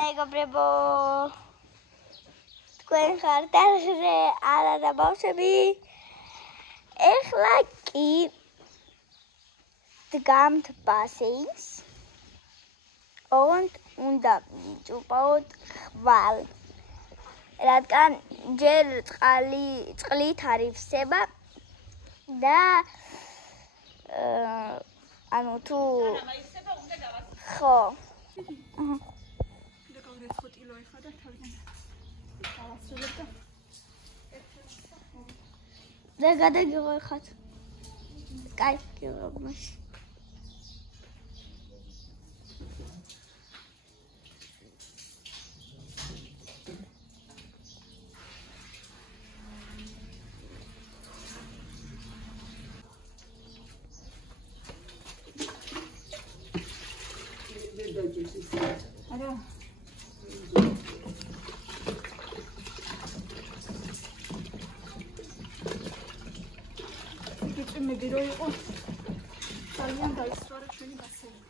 მეგობრებო, თქვენ ხართ არხზე ალა და ბავშვები. ეხლა კი დგამთ ბასეინს. ოღონდ უნდა ვიჭუპაოთ ხვალ. რადგან ჯერ წყლით არ ივსება და ანუ თუ ხო და გადაგიღო ხათ. კაი, გიღებ მაშინ. არა მე რო იყო ძალიან დაისვარა ჩვენი ბასენი.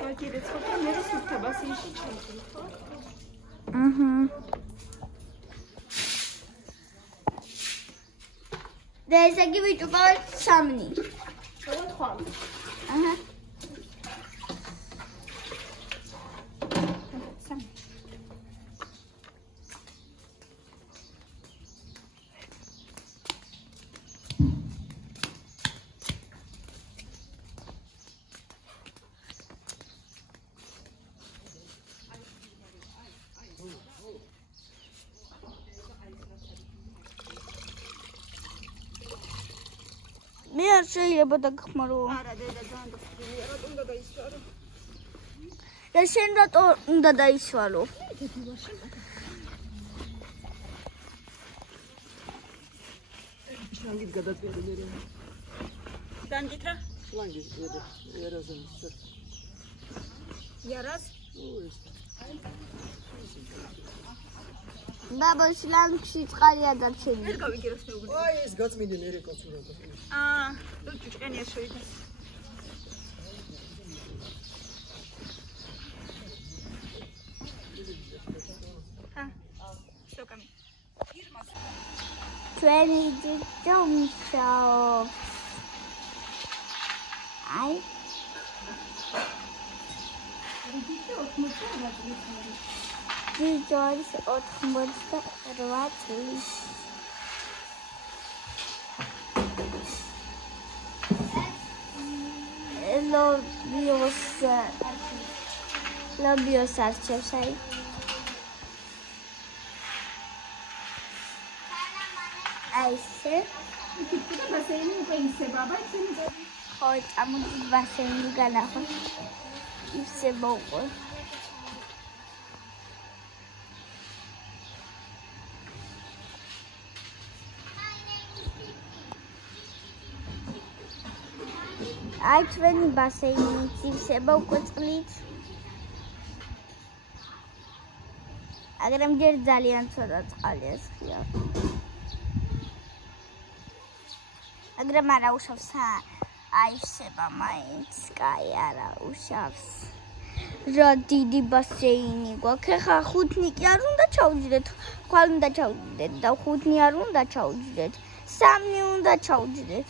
ვაგირე ცოტა მე რო სუფთა ბასენში ჩავდი, ხო? და ესე იგი ვიჭუპავთ სამნი. ხო, ხვალ. მე არ შეიძლება დაგხმარო. არა, დედა ძალიან დახტილია, რა უნდა დაისვარო. და შენ რატო უნდა დაისვარო? შლანგით გადაწყვეტილი რა. შლანგით რა? შლანგით დედა, ერაზე. იარას? ბაბა შლანგში წყალი არ დარჩენია. ვერ გავიგეროს მე უგზო. აი ეს გაწმინდი მე რეკაც რა. თუ ჭყენია შევიდა. შოკამი. ჩვენი ჯომშაო. აი ჯოჯოს 88 წლის. ლობიოს არჩევს აი. აი ესე. ბასენი უკვე ისება, აბა ისინი ხო, წამოდი ბასენი განახო. ისება უკვე. აი ჩვენი ბასეინი ივსება უკვე წყლით. აგრემ ჯერ ძალიან ცოტა წყალია ხია. აგრემ არა უშავს აივსება მაინც, კაი არა უშავს. რა დიდი ბასეინი გვაქვს. ხა ხუთნი კი არ უნდა ჩავჯდეთ, ხვალ უნდა ჩავჯდეთ და ხუთნი არ უნდა ჩავჯდეთ. სამნი უნდა ჩავჯდეთ.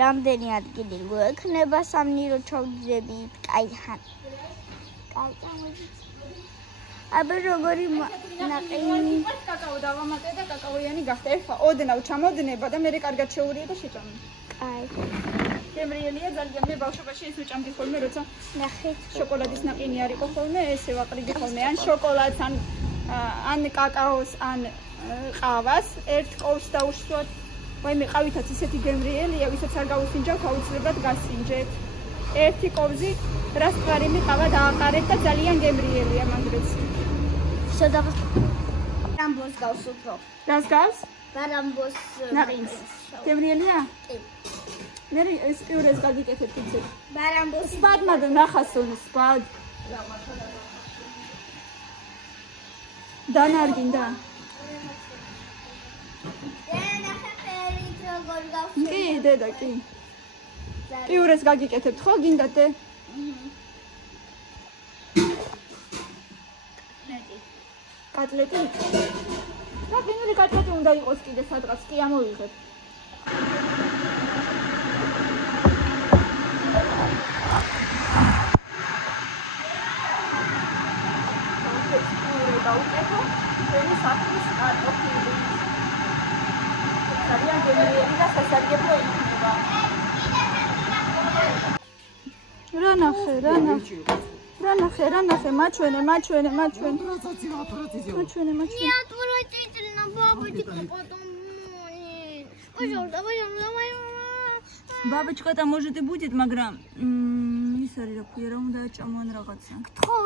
რამდენი ადგილი გვექნება სამნი რო ჩავჯდებით? კაი ხან. კაი წამოდით. აბა როგორი ნაყინი. კაკაო დავამატე და კაკაოიანი გახდა. ეხლა ოდნავ ჩამოდნება და მე კარგად შეურია და შეჭამე. კაი. გემრიელია ძალიან. მე ბავშვობაში ეს უჭამდი ხოლმე, როცა ნახეთ. შოკოლადის ნაყინი არ იყო ხოლმე, ესე ვაყრიდი ხოლმე ან შოკოლადს ან კაკაოს ან ყავას ერთ კოვს დაუშვათ. ვაიმე ყავითაც ისეთი გემრიელია, ვისაც არ გაუსინჯავთ, აუცილებლად გასინჯეთ. ერთი კოვზი რას ყარიმი ყავა დააყარეთ და ძალიან გემრიელია მაგდროც. შედაღს ბარამბოს გავს უფრო. რას გავს? ბარამბოს ნაყინს. გემრიელია? კი. მე ეს პიურეს გაგიკეთებ იცი. ბარამბოს სპადმა და ნახასონ სპად. დანარგინდა. როგორ გავს? კი, დედა, კი. პიურეს გაგიკეთებთ ხო, გინდათ? კატლეტი. და ფინური კატლეტი უნდა იყოს კიდე სადღაც კი ამოვიღებ. დაუკეთო ჩვენი სახლის კარტოფილი. ძალიან გემრიელი და სასარგებლო იქნება. რა ნახე, მაჩვენე. Нет, отвратительно, бабочка потом. Пожалуйста. Бабочка-то может и будет, მაგრამ ის არის რა ქვია, რა უნდა აჭამონ რაღაცა. თხო,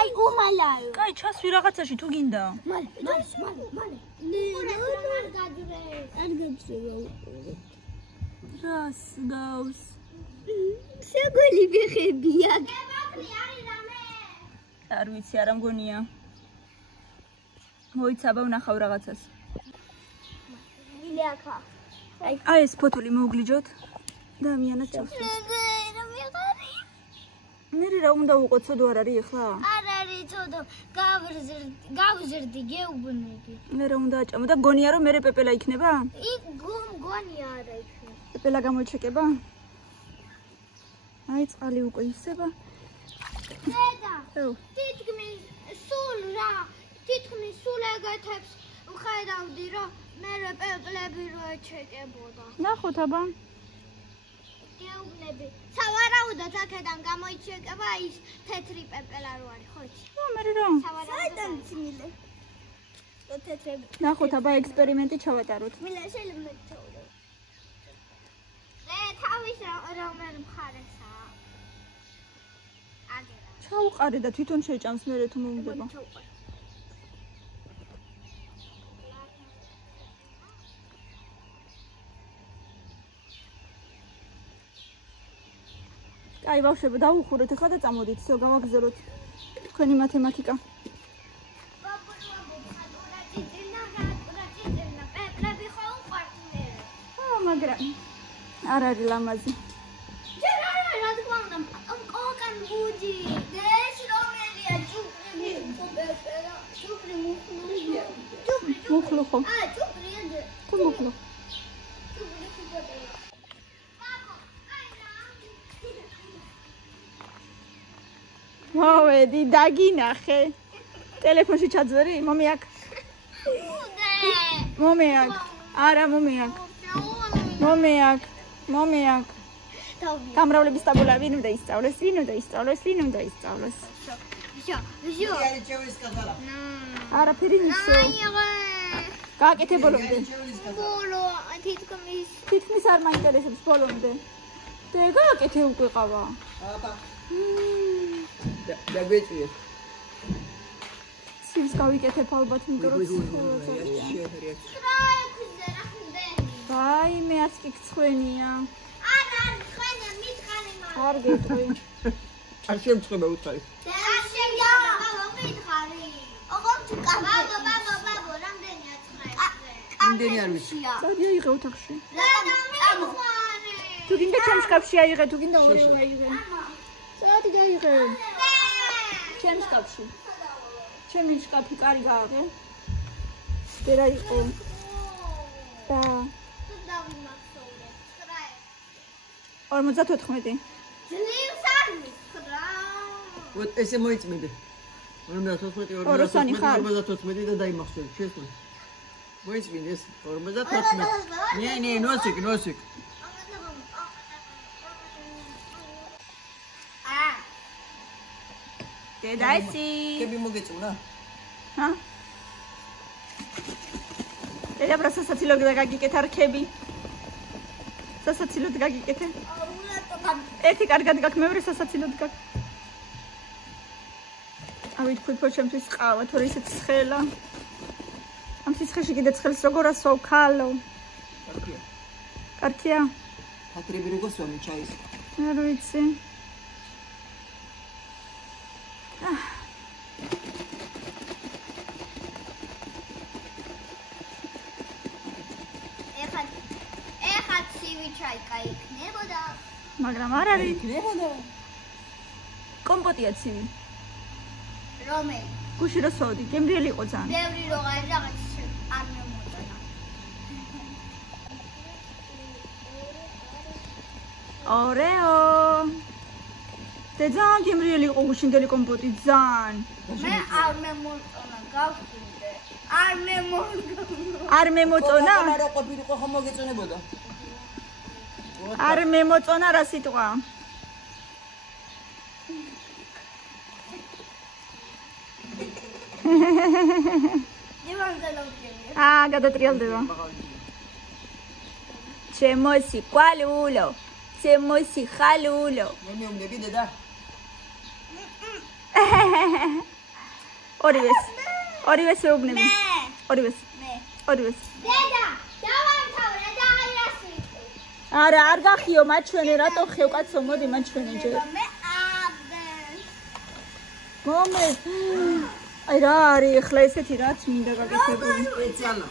აი უმალავ. კაი, ჩასვი რაღაცაში თუ გინდა. მალე. რას გავს? საგოლი ვეხებია. არ ვიცი, არა მგონია. მოიცაბა ვნახავ რაღაცას. ვილიაკა. აი ეს ფოტოლი მოუგლიჯოთ და ამიანად ჩავსვით. მე რა უნდა უყოცოდო არ არის ახლა? არ არის ცოდო, გავზრდი, გეუბნები. მე რა უნდა აჭამო და გონია რომ მე პეპელა იქნება? იქ გონია არა იქნება. პეპელა გამოიჩეკება? აი წყალი უკვე ისება. დედა, თითქმის სულ ეგეთებს ვხედავდი, რომ მე პეპლები რო ეჩეკებოდა. ნახოთ აბა. გეუბნები. სავარაუდოდ აქედან გამოიჩეკება ის თეთრი პეპელა რო არის, ხო? მე რა? საიდან ცილე? το თეთრები. ნახოთ აბა ექსპერიმენტი ჩავატაროთ. მილა შეიძლება მეთაურე. თავის რომელ მხარესაა? აგერა. ჩაუყარე და თვითონ შეჭამს მე თუ მომდება. კაი ბავშვებო, დავუხურეთ ახლა და წამოდით, ისე გავაგზავნოთ თქვენი მათემატიკა. მაგრამ არ არის ლამაზი. რა თქმა უნდა, კოკან ბუჯი. ეს რომელია ჭუპრი პეპელა? ჭუპრი მუხლუხია. მუხლუ ხო? ჭუპრია. თუ მუხლუ. ჭუპრი პეპელა. მოვედი, დაგინახე. ტელეფონში ჩაძვერი, მომიაკ. მომიაკ. არა, მომიაკ. მომიაკ. გამრავლების ტაბულა ვინ უნდა ისწავლოს? ვიო. არაფერი ნიშო. გააკეთე ბოლომდე. ბოლო, თითქმის არ მაინტერესებს ბოლომდე. და გააკეთე უკვე ყავა. აბა. დაგვეწიე. სიუს გავიკეთებ ალბათ, იმიტომ რომ აი მე ასკი ცხენია. არა, ცხენია, მითხარი მაგრამ. არ გეტყვი. არ შემწება უცხარი. არ შემწება, მითხარი. ოღონდ ბაბო, რამდენია ცხენი? რამდენი არ ვიცი. წადი აიღე ოთახში. რა მითხარი? თუ გინდა ჩემს კაფში აიღე, თუ გინდა ორივე აიღე. წადი გაიღე. ჩემს კაფში. ჩემი შკაფი კარი გააღე. დერა იყო. და 54. ძლივს არ მითხრა. вот ესე მოიწმინდე. 54 ოროსანი ხარ? 54 და დაიმახსოვრე, შესწავლე. მოიწმინდე ეს 54. ნე, ნოსიკ. დედაისი. კები მოგეწუნა? ჰა? დედა პროსესაცილოდ გაგიკეთე არქები. სასაცილოდ გაგიკეთე. ერთი კარგად გაქვს, მეორე სასაცილოდ გაქვს. ავი თქვი ხო ჩემთვის ყავა, თორე ისეთ ცხელა. ამ სიცხეში კიდე ცხელს როგორ ასვავ ქალო. კარგია. აკრები როგორ სვამი ჩაის? არ ვიცი. ეხა ცივი ჩაი кайიქნებ. მაგრამ არ არის. კომპოტია ცივი. რომელი? გუში რო სოდი, გემრიელი იყო ძალიან. ბევრი რო არის რაღაც არ მომწონა. ორეო. ძალიან გემრიელი იყო გუშინდელი კომპოტი, ძალიან. მე არ მომწონა, გავხდე. არ მომწონა. არ მომწონა? რა ყოფილიყო ხომ მოგეწონებოდა? არ მომწონა რა სიტყვა? გადატრიალდება. ჩემო სიყვარულო, ჩემო სიხალულო. მე მეუბნები დედა. ორივეს მეუბნები. ორივეს. დედა, დავამთავრე და აირასი. არა, არ გახიო მაჩვენე, რატო ხევ კაცო, მოდი მაჩვენე ჯერ. მე აბენ. მომე. აი რა არის ახლა ესეთი რაც მინდა გაკეთებული. ეცანა.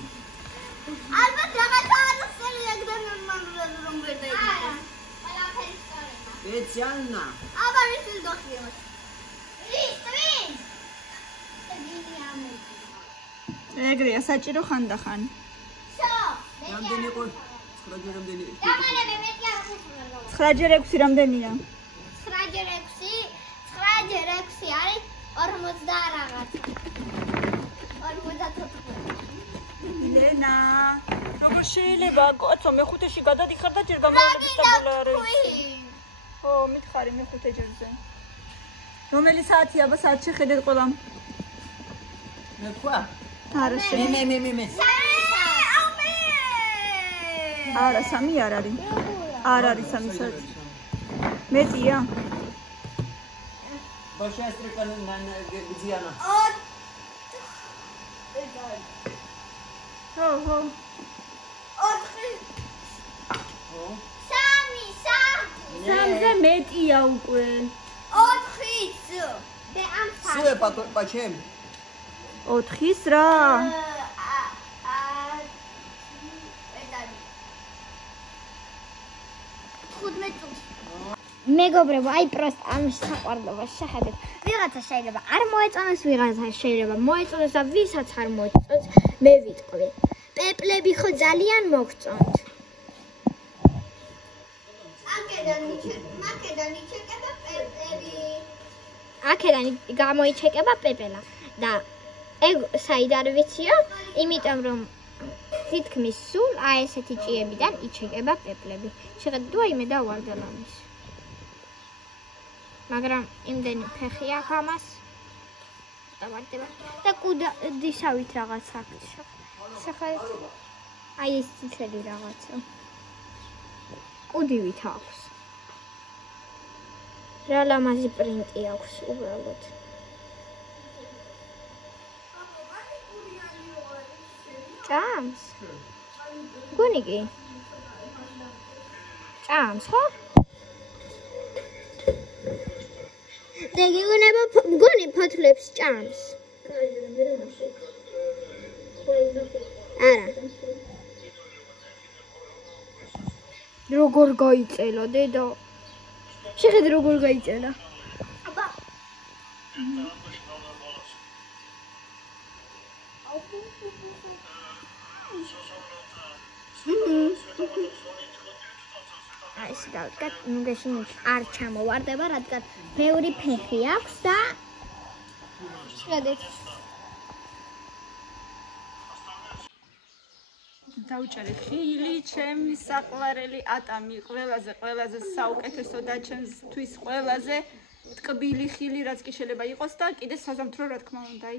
ალბათ რაღაცა არასწორი ეგდა ნორმალურად რომ ვერ დაიწყოს. ყველაფერი სწორია. ეცანა. აბა ის გახიო. ვინ? ეგრეა საჭირო ხანდახან. რამდენი იყო? 9 ჯერ რამდენი? დამალები მეტი არ ხუსნა. 9 ჯერ 6 რამდენია? 9 ჯერ 6, 9 ჯერ 6 არის 40 რაღაც. 44. ლენა, როგორ შეიძლება კაცო მე-5-ში გადადიხარ და ჯერ გამოვიდაბულარე. ო, მითხარი მე-5 ჯერზე. რომელი საათია, აბა საათ შეხედეთ ყველა. მე თქვა? არა, მე. არა, 3 არ არის. არ არის 3 საათი. მეტია. ბაშა ესტრეკან გზიანა. ხო. 3-ზე მეტია უკვე. 4-ს. და ამ სუე პაჩემ. 4-ს რა? მეგობრებო, აი პროსტ ამ საყვარლობას შეხედეთ. ვიღაცა შეიძლება არ მოეწონოს, ვიღაცა შეიძლება მოეწონოს და ვისაც არ მოეწონს, მე ვიტყვი. პეპლები ხო ძალიან მოგწონთ. აქედან გამოიჩეკება პეპელა და ეგ საით არ ვიციო, იმიტომ რომ თითქმის სულ აი ესეთი ჭიებიდან იჩეკება პეპლები. შეხედეთ, ვაიმე დავარდალამის. მაგრამ იმდენი ფეხი აქვს ამას. დავარდება და კუდისავით რაღაც აქვს. შეხედეთ. აი ეს ციცელი რაღაცა. კუდივით აქვს. რა ლამაზი პრინტი აქვს უბრალოდ. ჭამს. გონიგი. ჭამს ხო? დეგიგუნება გონი ფოთლებს ჭამს. არა. როგორ გაიწელა დედა? შეხედე როგორ გაიწელა. აბა. აი ეს დავკეთ, ნუ გეშინი არ ჩამოვარდება, რადგან ბევრი ფეხი აქვს და შეხედეთ. დავჭერე ხილი, ჩემი საყვარელი ატამი, ყველაზე საუკეთესო და ჩემთვის ყველაზე ტკბილი ხილი, რაც კი შეიძლება იყოს და კიდე საზამთრო რა თქმა უნდა.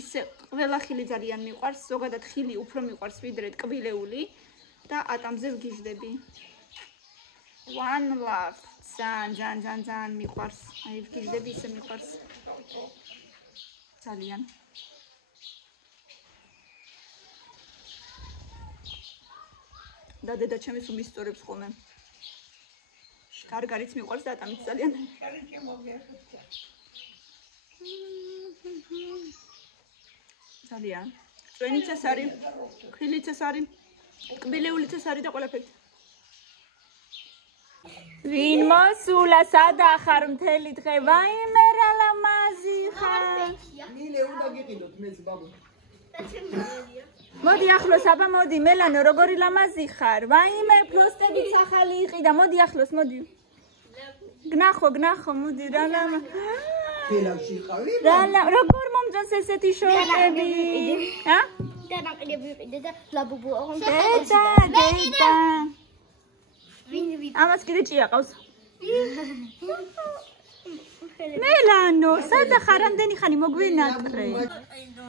ისე ყველა ხილი ძალიან მიყვარს, ზოგადად ხილი უფრო მიყვარს ვიდრე ტკბილეული და ატამზე ვგიჟდები. One love. ძალიან მიყვარს. აი ვგიჟდები ისე მიყვარს. ძალიან. და დედა ჩემი სულ მისწორებს ხოლმე. გარგარიც მიყვარს და ატამიც ძალიან. ძალიან. წვენიც ეს არის, ხილიც ეს არის, ტკბილეულიც ეს არის და ყველაფერი. ვინ მოსულა სადახარ მთელი დღე ვაიმე რა ლამაზი ხარ მილე უნდა გიყიდოთ მეც ბაბუ მოდი ახლოს აბა მოდი მელანო როგორი ლამაზი ხარ ვაიმე ფლოსტებით ახალი იყიდა მოდი ახლოს მოდი გნახო მოდი რა ლამა ფელავში ყავი როგორ მომწონს ესეთი შორტები ა და ნაყიდები ვიყიდე და ლაბუბუ აღონ დედა ამას კიდე ჭია ყავს მელანო სადახარ რამდენი ხანი მოგვინატრე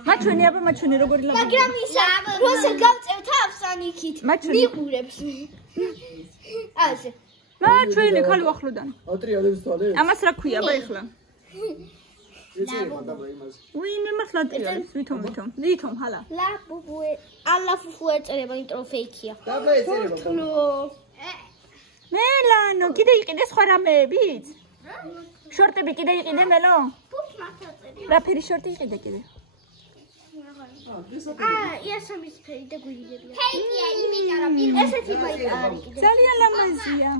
მაჩვენი აბა მაჩვენი როგორი ლამაზი მაგრამ ისა როცა გავწევთ აფსანიქით მიყურებს ასე მაჩვენი ხალ ახლოდან ატრიალებს თვალე ამას რა ქვია აბა ეხლა ეცემა და იმას ვინმე მართლა ტრიალებს ვითომ ჰალა ლა ბუბუე ალა ფუფუ ეწერება იმ ტროფეიქია და ეცემა მელანო კიდე იყიდე სხვა რამეებიც შორტები კიდე იყიდე მელო რა ფერი შორტი იყიდე კიდე იასამის ფერი და გვირილებია ფეიქია იმიტომ რომ ესეთი ფერი არის ძალიან ლამაზია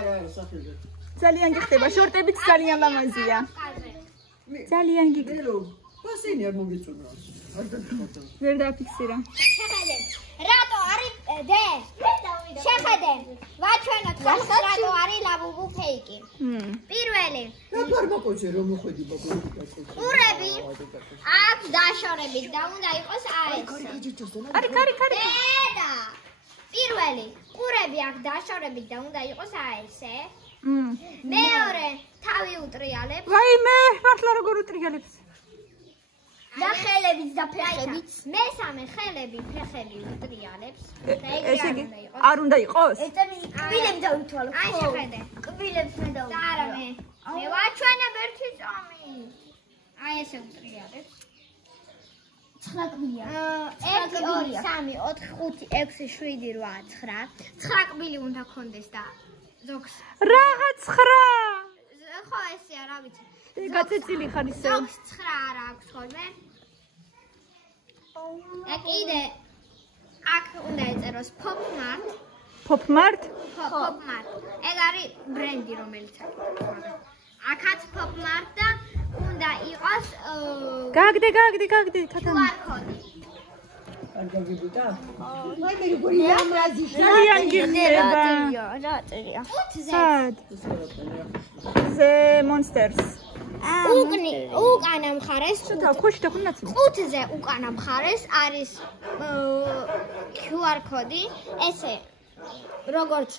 არა სახელზე ძალიან გიხდება შორტებიც ძალიან ლამაზია ძალიან გიგ მელო ბასინი არ მოგიწონა არ დაგხვდა ვერ დაფიქსირა რატო არის დე შეხედე ვაჩვენოთ ხალხს რატო არის ლაბუბუ ფეიკი პირველი რა ფარმაკოჩე რომ მოხვედი ბაბუ ყურები აქვს დაშორებით და უნდა იყოს აი კარი დედა პირველი ყურები აქვს დაშორებით და უნდა იყოს აი ესე მეორე თავი უტრიალებს ვაიმე მართლა როგორ უტრიალებს და ხელებიც და ფეხებიც მესამე ხელები ფეხები უტრიალებს ესე იგი არ უნდა იყოს კბილებს დავითვალო აი შეხედე კბილებს მე დავითვალო და არა მე ვაჩვენებ ერთი წამი აი ესე უტრიალებს 9 კბილია 1 2 3 4 5 6 7 8 9 9 კბილი უნდა კონდეს და ზოგს რაღაც 9 ხო ესე არა ვიცი გაწეცილი ხარ ისე ზოგს 9 არა აქვს ხოლმე და კიდე აქ უნდა ეწეროს Pop-Mart Pop-Mart ეგ არის ბრენდი რომელიც აქაც Pop-Mart და უნდა იყოს გაგდე QR კოდი არ გაგიბუდა აი მე როგორი ლამაზი ძალიან გიხდება რა წერია სად The Monsters უკანა მხარეს ცოტა ხუში დახუნაცი 5-ზე უკანა მხარეს არის QR კოდი ესე როგორც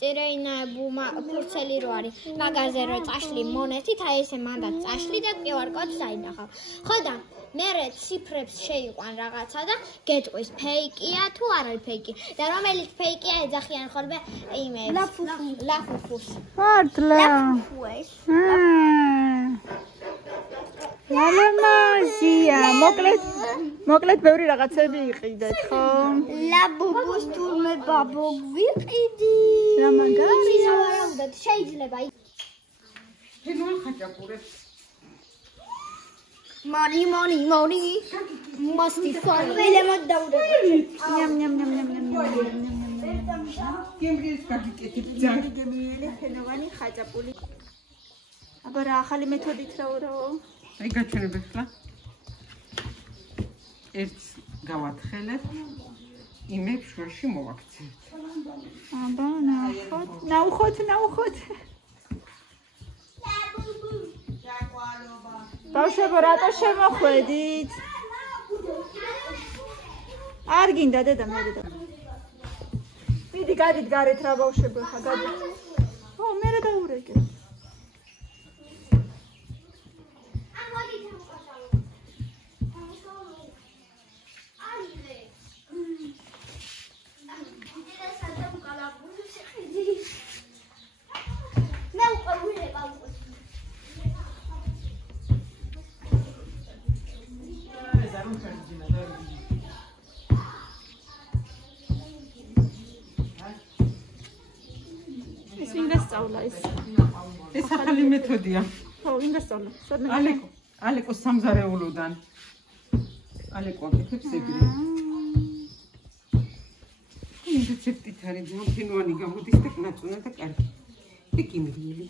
ტერეინაბუმა ფურცელი რო არის მაგაზე რო წაშლი მონეტით აი ესე მანდაც წაშლი და QR კოდს აინახავ ხო და მერე ციფრებს შეიყვან რაღაცა და გეტყვის ფეიკია თუ არ არის ფეიკი და რომელიც ფეიკია ეძახიან ხოლმე იმეს ლაფუფუს მართლა ლამაზია მოკლედ ბევრი რაღაცები იყიდეთ ხო ლაბუბუს თურმე ბაბო გვიყიდი რა მაგარია სავარაუდოდ შეიძლება ფენვალ ხაჭაპურებს Money must be fun. Ველემოთ დავდე. ნიამ გემგის გაგიკეთებ ძალი გემიელი ფენოვანი ხაჭაპური აბა რა ახალი მეთოდით რაო აი გაჩვენებ ახლა ერთს გავათხელებ იმებს შუაში მოვაქცევთ აბა ნაუხოთ ბავშვებო რატო შემოხვედით არ გინდა დედა მე მიდი გადით გარეთ რა ბავშვებო ხა გადით ო მე რა დაურეკე ეს ახალი მეთოდია. ხო, ვინ გასწავლა? ალეკო სამზარეულოდან. ალეკო აკეთებს ეგრე. იმ რეცეპტით არის მომფინვანი გამოდის და ნაწუნა და კარგი. და კიმრიელი.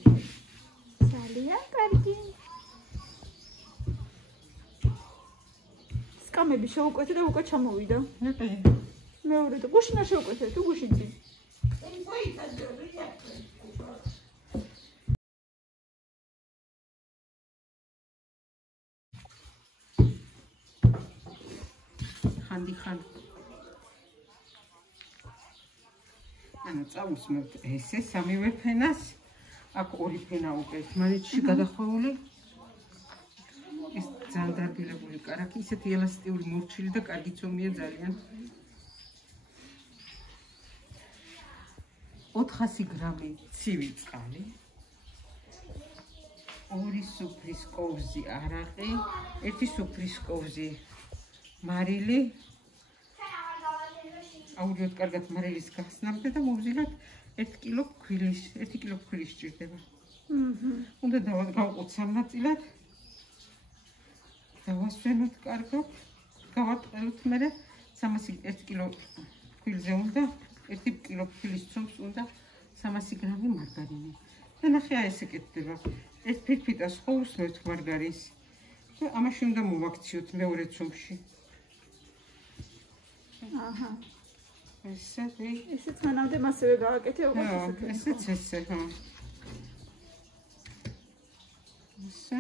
ძალიან კარგი. სკამები შევუკვეთე და უკვე ჩამოვიდა. მეორე და გუშინ არ შევუკვეთე თუ გუშინ წინ. ხან ანუ წავუსმევთ ესე სამივე ფენას აქ ორი ფენა უკეთ მარიჩში გადახვეული ეს ძალიან დარბილებული კარაქი ისეთი ელასტიური მორჩილი და კარგი ცომია ძალიან 400 გრამი ცივი წყალი 2 სუფრის კოვზი არაყი 1 სუფრის კოვზი მარილი აუჯოთ კარგად მარილის გახსნამდე და მოვზილოთ 1 კილო ფქვილის სჭირდება. უნდა გავყოთ 3 ნაწილად. დავასვენოთ კარგად. გავატყელოთ მერე 1 კილო ფქვილზე უნდა 1 კილო ფქვილის ცომს უნდა 300 გრამი მარგარინი. და ნახე აი ესე კეთდება. ეს ფირფიტას ხო უსმევთ მარგარინს. და ამაში უნდა მოვაქციოთ მეორე ცომში. აჰა. ესე თანამდე მასევე გავაკეთე ოღონდ ესეც ესე ხო ესე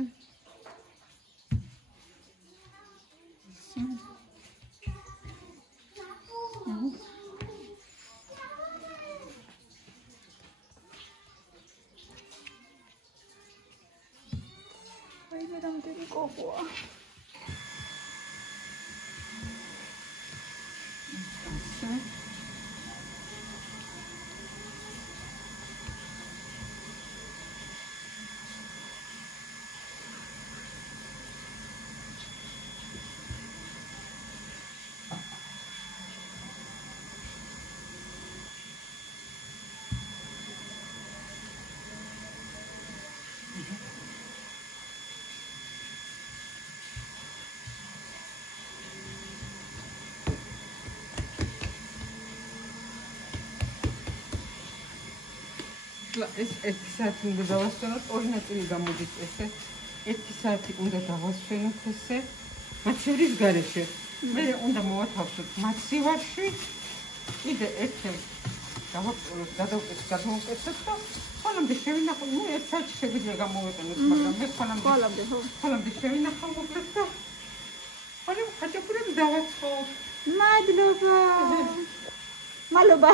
აი მერამდე კოხოა ეს 1 საათი უნდა დავასვენოთ, ორი ნაწილი გამოდის ესე. 1 საათი უნდა დავასვენოთ ესე. მაცივრის გარეშე. მე უნდა მოვათავსოთ მაცივარში. კიდე ერთი დავაკეთოთ, გადავუკეთოთ და ხოლმე შევინახავ, ნუ 1 საათი შეგვიძლია გამოვეტანოთ, მაგრამ მე ხოლმე შევინახავ მოკლედ და ხოლმე ხაჭაპურები დავაცხოთ. მადლობა. მადლობა.